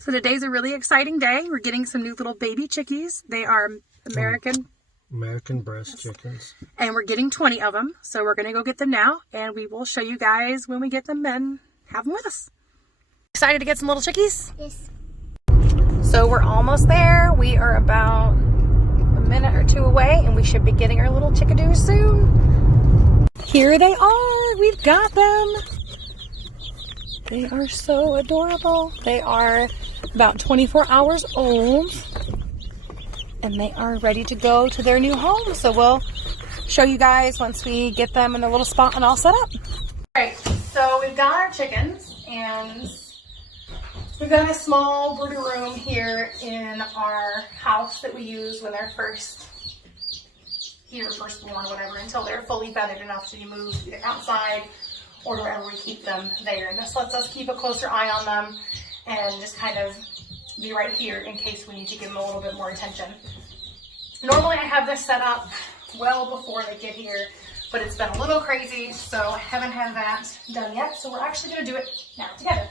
So today's a really exciting day. We're getting some new little baby chickies. They are American Bresse chickens. And we're getting 20 of them. So we're going to go get them now, and we will show you guys when we get them and have them with us. Excited to get some little chickies? Yes. So we're almost there. We are about a minute or two away, and we should be getting our little chickadoos soon. Here they are. We've got them. They are so adorable. They are about 24 hours old, and they are ready to go to their new home. So we'll show you guys once we get them in their little spot and all set up. All right, so we've got our chickens, and we've got a small brooder room here in our house that we use when they're first born, whatever, until they're fully feathered enough to be moved either outside or wherever we keep them there. And this lets us keep a closer eye on them and just kind of be right here in case we need to give them a little bit more attention. Normally I have this set up well before they get here, but it's been a little crazy, so I haven't had that done yet. So we're actually going to do it now together.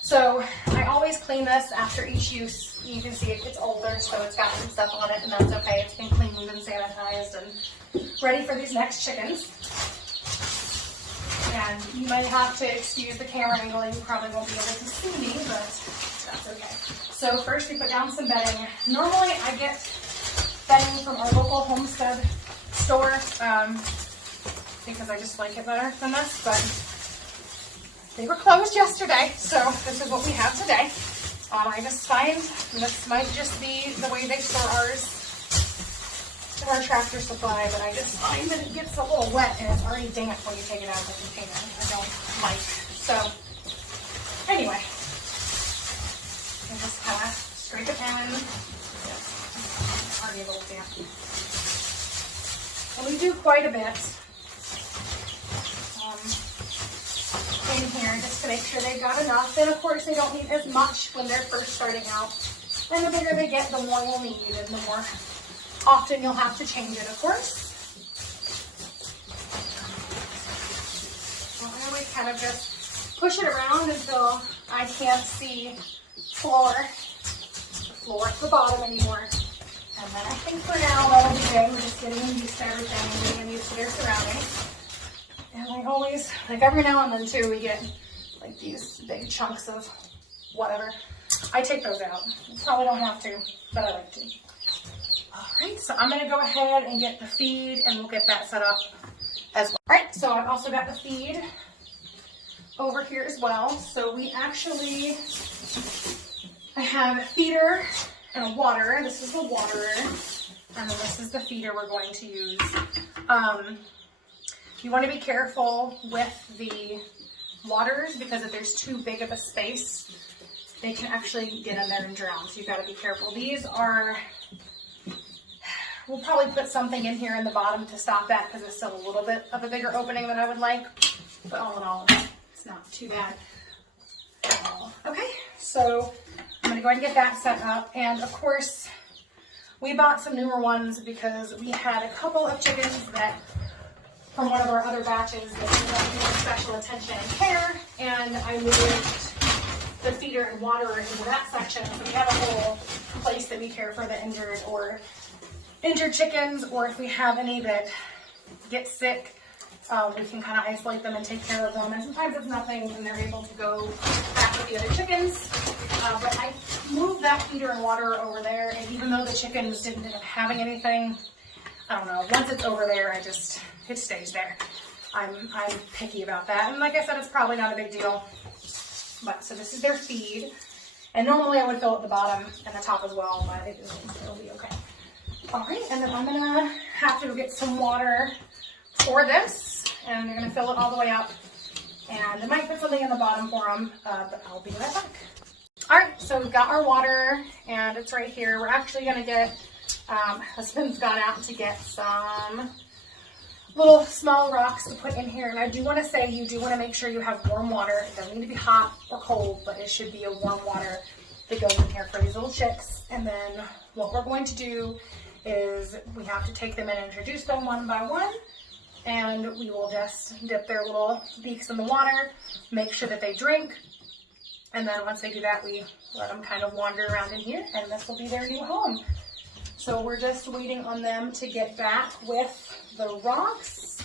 So I always clean this after each use. You can see it's older, so it's got some stuff on it, and that's okay. It's been cleaned and sanitized and ready for these next chickens. And you might have to excuse the camera angle. You probably won't be able to see me, but that's okay. So first we put down some bedding. Normally I get bedding from our local Homestead store because I just like it better than this, but they were closed yesterday, so this is what we have today. I just find this might just be the way they store ours in our Tractor Supply, but I just find that it gets a little wet and it's already damp when you take it out of the container. I don't like. So anyway, I just kind of scrape it in. It's already a little damp. And we do quite a bit in here just to make sure they've got enough. And of course they don't need as much when they're first starting out. And the bigger they get, the more you'll need and the more often you'll have to change it, of course. So I always kind of just push it around until I can't see the bottom anymore. And then I think for now that'll be good. We're just getting used to everything and getting used to their surroundings. And I always, like every now and then too, we get like these big chunks of whatever. I take those out. Probably don't have to, but I like to. Alright, so I'm going to go ahead and get the feed and we'll get that set up as well. Alright, so I've also got the feed over here as well. So I have a feeder and a water. This is the water, and then this is the feeder we're going to use. You want to be careful with the waters because if there's too big of a space, they can actually get in there and drown. So you've got to be careful. We'll probably put something in here in the bottom to stop that because it's still a little bit of a bigger opening than I would like. But all in all, it's not too bad at all. Okay, so I'm going to go ahead and get that set up. And of course, we bought some newer ones because we had a couple of chickens that from one of our other batches that needed special attention and care. And I moved the feeder and water into that section. So we have a whole place that we care for the injured chickens, or if we have any that get sick, we can kind of isolate them and take care of them. And sometimes it's nothing and they're able to go back with the other chickens. But I moved that feeder and water over there, and even though the chickens didn't end up having anything, I don't know, once it's over there, it stays there. I'm picky about that. And like I said, it's probably not a big deal. But so this is their feed. And normally I would fill at the bottom and the top as well, but it'll be okay. All right, and then I'm gonna have to get some water for this, and they're gonna fill it all the way up. And I might put something in the bottom for them, but I'll be right back. All right, so we've got our water, and it's right here. We're actually gonna get, husband's gone out to get some little small rocks to put in here. And I do want to say you do want to make sure you have warm water. It doesn't need to be hot or cold, but it should be a warm water that goes in here for these little chicks. And then what we're going to do is we have to take them and introduce them one by one. And we will just dip their little beaks in the water, make sure that they drink. And then once they do that, we let them kind of wander around in here, and this will be their new home. So we're just waiting on them to get back with the rocks.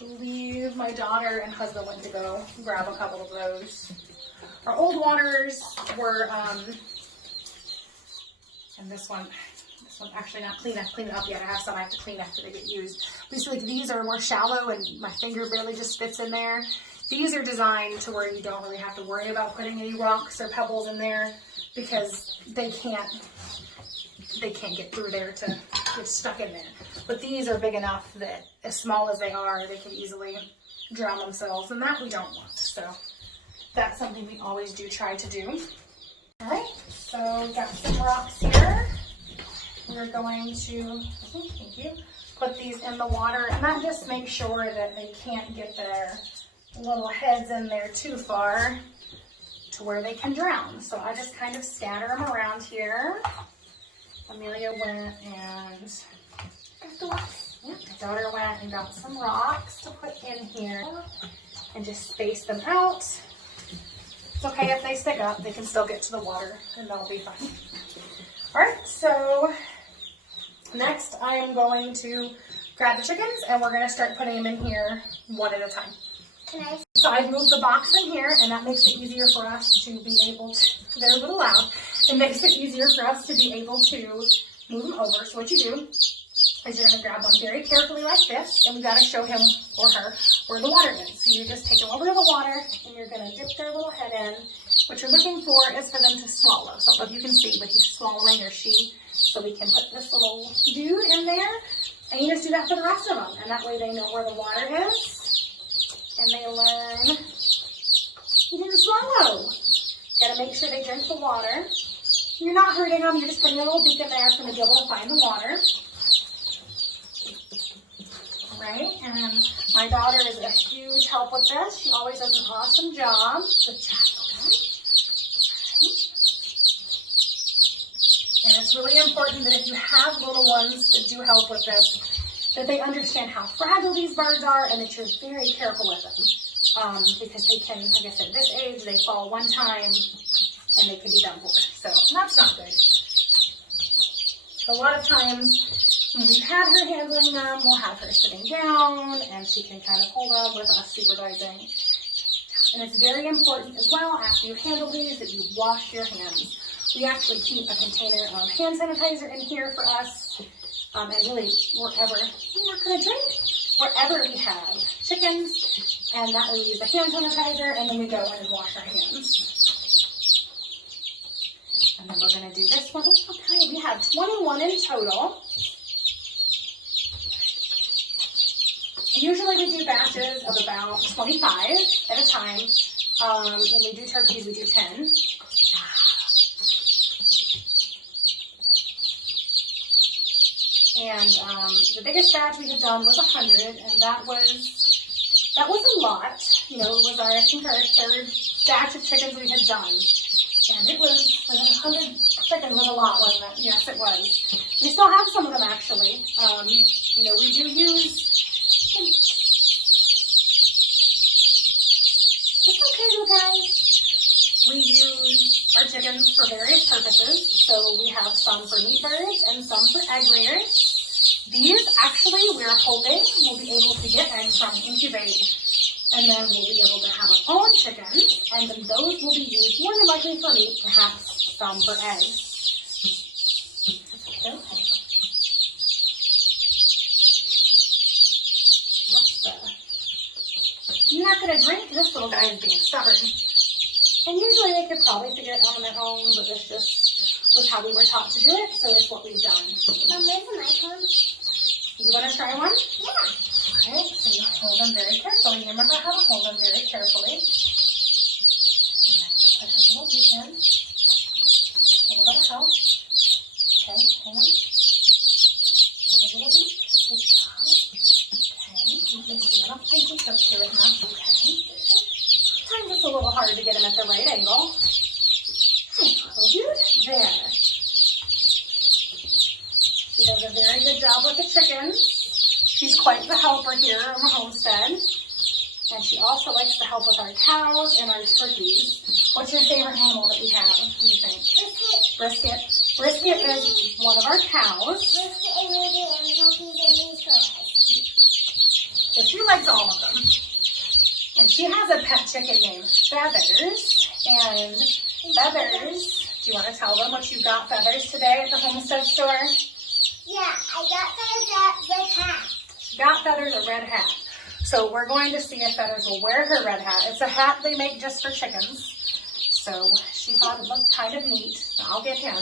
I believe my daughter and husband went to go grab a couple of those. Our old waters were, and this one actually not clean. I've cleaned it up yet. I have some I have to clean after they get used. At least like these are more shallow and my finger barely just fits in there. These are designed to where you don't really have to worry about putting any rocks or pebbles in there because they can't get through there to get stuck in there. But these are big enough that as small as they are, they can easily drown themselves, and that we don't want. So that's something we always do try to do. All right, so we've got some rocks here. We're going to, thank you, put these in the water, and that just makes sure that they can't get their little heads in there too far to where they can drown. So I just kind of scatter them around here. Amelia went and got the rocks. Yeah, my daughter went and got some rocks to put in here and just space them out. It's okay if they stick up, they can still get to the water and they'll be fine. All right, so next I am going to grab the chickens and we're going to start putting them in here one at a time. So I've moved the box in here, and that makes it easier for us to be able to, they're a little loud, it makes it easier for us to be able to move them over. So what you do is you're going to grab one very carefully like this, and we got to show him or her where the water is. So you just take them over to the water, and you're going to dip their little head in. What you're looking for is for them to swallow. So I don't know if you can see, but he's swallowing, or she. So we can put this little dude in there, and you just do that for the rest of them. And that way they know where the water is. And they learn, you didn't swallow. Gotta make sure they drink the water. You're not hurting them, you're just putting a little beak in there for them to be able to find the water. Right, and my daughter is a huge help with this. She always does an awesome job. Good job, okay? And it's really important that if you have little ones that do help with this, that they understand how fragile these birds are and that you're very careful with them. Because they can, like I said, this age, they fall one time and they can be done for. So that's not good. A lot of times when we've had her handling them, we'll have her sitting down and she can kind of hold them with us supervising. And it's very important as well, after you handle these, that you wash your hands. We actually keep a container of hand sanitizer in here for us. And really, wherever, you're not going to drink, wherever we have chickens, and that way we use the hand sanitizer, and then we go in and wash our hands. And then we're going to do this one. Okay, we have 21 in total. Usually we do batches of about 25 at a time. When we do turkeys, we do 10. And the biggest batch we had done was 100, and that was a lot. You know, it was I think our third batch of chickens we had done. And it was, 100 chickens was a lot, wasn't it? Yes, it was. We still have some of them, actually. You know, we do use, it's okay, you guys. We use our chickens for various purposes. So we have some for meat birds and some for egg layers. These, actually, we're hoping we'll be able to get eggs from incubate, and then we'll be able to have our own chickens, and then those will be used more than likely for meat, perhaps some for eggs. Okay. You're not going to drink. This little guy is being stubborn. And usually they could probably figure it out on their own, but this just was how we were taught to do it, so it's what we've done. There's a nice one. You want to try one? Yeah. Okay, so you hold them very carefully. Remember how to hold them very carefully. And then you put his little beak in. A little bit of help. Okay, hang on. Give a little beak. Good job. Okay, I don't think he took to it enough. Okay. Sometimes it's a little hard to get him at the right angle. Little dude. There. She does a very good job with the chickens. She's quite the helper here on the homestead. And she also likes to help with our cows and our turkeys. What's your favorite animal that we have, do you think? Brisket. Brisket is one of our cows. Brisket and Ruby and turkeys and these toys. So she likes all of them. And she has a pet chicken named Feathers. And Feathers, do you want to tell them what you got Feathers today at the Homestead store? Yeah, I got that red hat. She got Feathers a red hat. So we're going to see if Feathers will wear her red hat. It's a hat they make just for chickens. So she thought it looked kind of neat. I'll get him.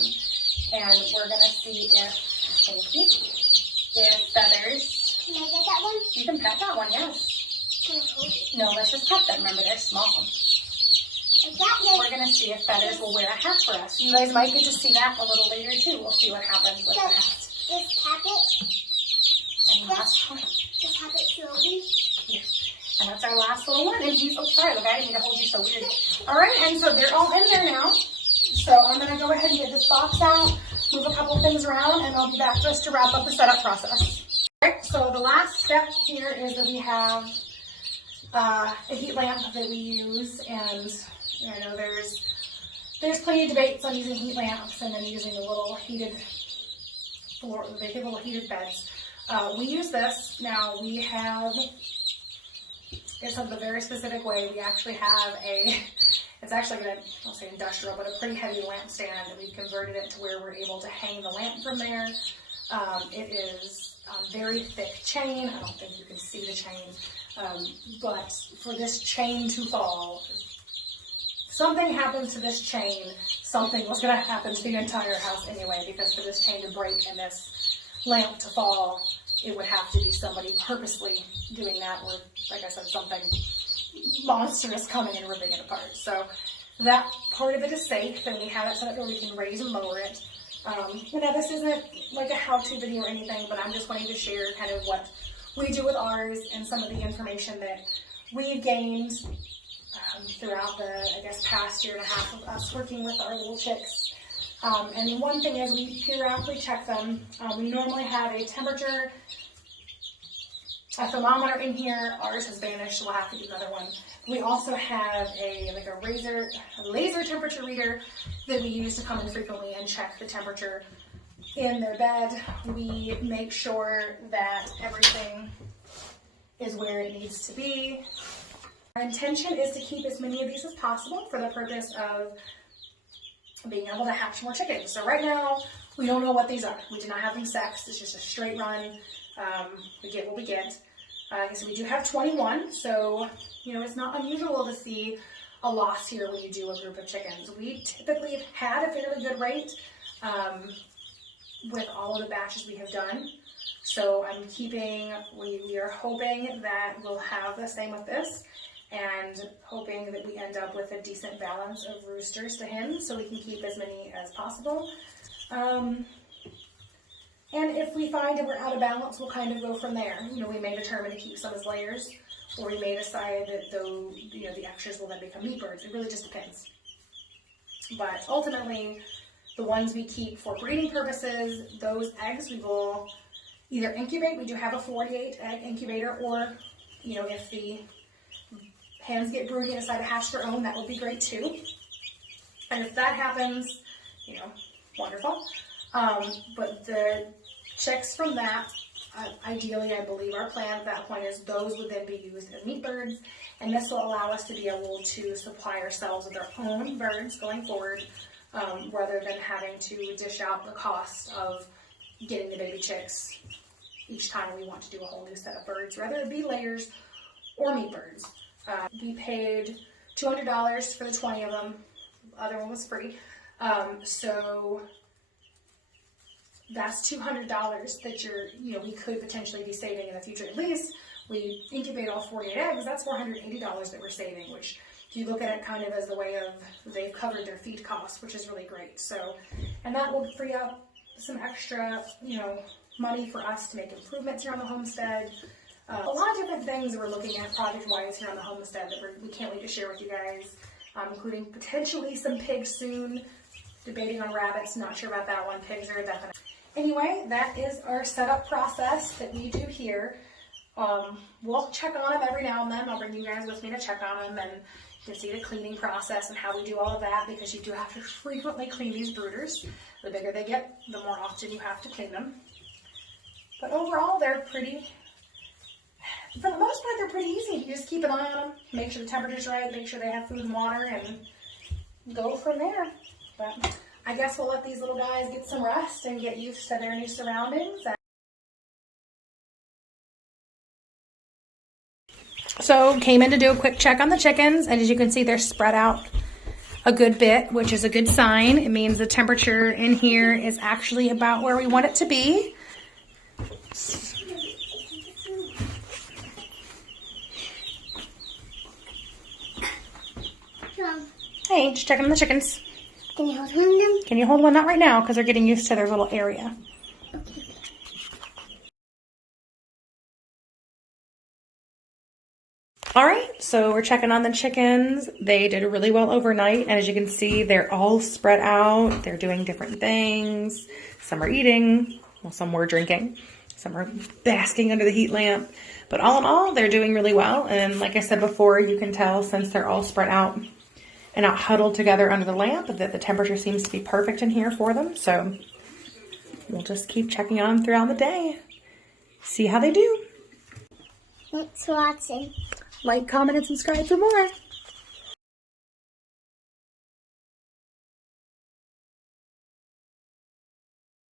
And we're going to see if Feathers... Can I get that one? You can pet that one, yes. Can I hold it? No, let's just pet them. Remember, they're small. I got this. We're going to see if Feathers will wear a hat for us. You guys might get to see that a little later, too. We'll see what happens with that. Just tap it. And last one. Just tap it slowly. Here. And that's our last little one. And he's, oh, sorry, look, I didn't mean to hold you so weird. All right, and so they're all in there now. So I'm going to go ahead and get this box out, move a couple things around, and I'll be back just to wrap up the setup process. All right, so the last step here is that we have a heat lamp that we use, and I know there's plenty of debates on using heat lamps and then using the little heated floor, the little heated beds. We use this. Now we have, it's of a very specific way. We actually have it's actually I won't say industrial, but a pretty heavy lamp stand, and we've converted it to where we're able to hang the lamp from there. It is very thick chain. I don't think you can see the chain, but for this chain to fall, if something happens to this chain, something was going to happen to the entire house anyway, because for this chain to break and this lamp to fall, it would have to be somebody purposely doing that, or, like I said, something monstrous coming and ripping it apart. So that part of it is safe, and we have it set up where we can raise and lower it. Now, this isn't like a how-to video or anything, but I'm just wanting to share kind of what we do with ours and some of the information that we've gained throughout the, I guess, past year and a half of us working with our little chicks. And one thing is we periodically check them. We normally have a temperature, a thermometer in here. Ours has vanished, so we'll have to get another one. We also have a laser temperature reader that we use to come in frequently and check the temperature in their bed. We make sure that everything is where it needs to be. Our intention is to keep as many of these as possible for the purpose of being able to hatch more chickens. So right now, we don't know what these are. We do not have them sexed. It's just a straight run. We get what we get. So we do have 21, so it's not unusual to see a loss here when you do a group of chickens. We typically have had a fairly good rate with all of the batches we have done. So we are hoping that we'll have the same with this, and hoping that we end up with a decent balance of roosters to hens so we can keep as many as possible. And if we find that we're out of balance, we'll kind of go from there. We may determine to keep some as layers, or we may decide that the extras will then become meat birds. It really just depends. But ultimately, the ones we keep for breeding purposes, those eggs we will either incubate. We do have a 48 egg incubator, or if the hens get broody and decide to hatch their own, that would be great too. And if that happens, wonderful. But the chicks from that, ideally, I believe our plan at that point is those would then be used as meat birds, and this will allow us to be able to supply ourselves with our own birds going forward, rather than having to dish out the cost of getting the baby chicks each time we want to do a whole new set of birds, whether it be layers or meat birds. We paid $200 for the 20 of them. The other one was free. So that's $200 that we could potentially be saving in the future. At least we incubate all 48 eggs, that's $480 that we're saving, which if you look at it kind of as the way of they've covered their feed costs, which is really great. So, and that will free up some extra, money for us to make improvements here on the homestead. A lot of different things that we're looking at project-wise here on the homestead that we can't wait to share with you guys, including potentially some pigs soon, debating on rabbits, not sure about that one. Pigs are a definite. Anyway, that is our setup process that we do here. We'll check on them every now and then. I'll bring you guys with me to check on them, and you can see the cleaning process and how we do all of that, because you do have to frequently clean these brooders. The bigger they get, the more often you have to clean them. But overall, they're pretty, for the most part, they're pretty easy. You just keep an eye on them, make sure the temperature's right, make sure they have food and water, and go from there. But I guess we'll let these little guys get some rest and get used to their new surroundings. So came in to do a quick check on the chickens, and as you can see, they're spread out a good bit, which is a good sign. It means the temperature in here is actually about where we want it to be. Hey, just checking on the chickens. Can you hold one of them? Can you hold one? Not right now, because they're getting used to their little area. All right, so we're checking on the chickens. They did really well overnight, and as you can see, they're all spread out. They're doing different things. Some are eating, well, some were drinking. Some are basking under the heat lamp. But all in all, they're doing really well. And like I said before, you can tell since they're all spread out and not huddled together under the lamp that the temperature seems to be perfect in here for them. So we'll just keep checking on them throughout the day. See how they do. Thanks for watching. Like, comment, and subscribe for more.